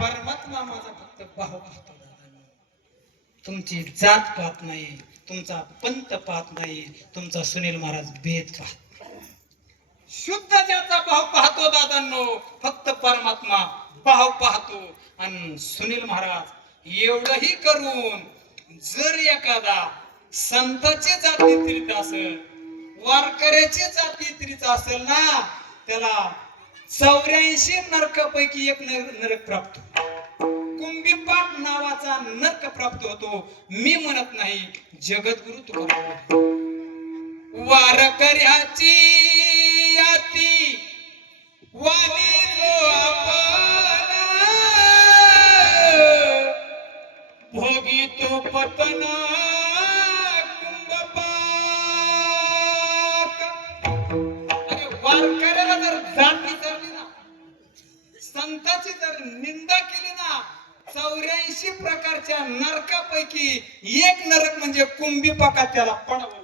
परमात्मा माझा फक्त भाव पाहतो दादांनो. तुमची जात पाहत नाही, तुमचा पंत पाहत नाही, तुमचा सुनील महाराज भेद पाहत. शुद्ध ज्याचा भाव पाहतो दादांनो, फक्त परमात्मा भाव पाहतो. आणि सुनील महाराज एवढंही करून जर एखादा संताची जातीत्रित असेल, वारकऱ्याची जातीत्रित असेल ना, त्याला 84 नरकापैकी एक नरक प्राप्त होतो. कुंभीपाठ नावाचा नरक प्राप्त होतो. मी म्हणत नाही, जगद्गुरु तुकाराम. वारकऱ्याची याती वाणी जो आपला भोगी तो पतना कुंभपाक. अरे वारकऱ्याला जर जात विचारली ना, संताची जर निंदा केली ना, 84 प्रकारच्या नरकापैकी एक नरक म्हणजे कुंभीपाकात त्याला पडावं.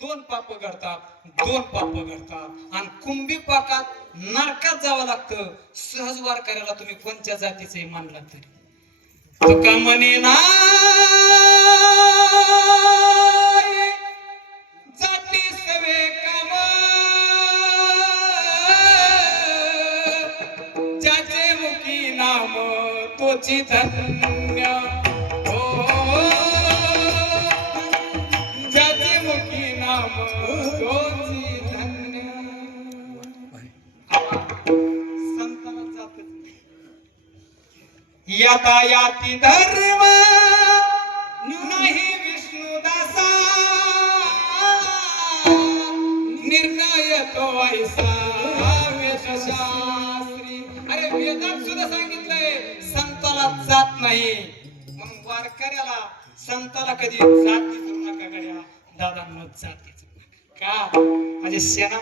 दोन पाप करतात आणि कुंभी पाकात नरकात जावं लागतं. सहज वारकऱ्याला तुम्ही कोणत्या जातीचे मानला तरी. तुका म्हणे ना जाती सवे काम, ज्याचे मुखी नाम तोची धन्य. यातायाती धर्म नाही विष्णुदासा, निर्णय तो ऐसा वेदशास्त्री. अरे वेदात सुद्धा सांगितलंय संताला जात नाही, म्हणून वारकऱ्याला संताला कधी जात विचारू नका. गड्या दादांनो जातीच का माझे सेना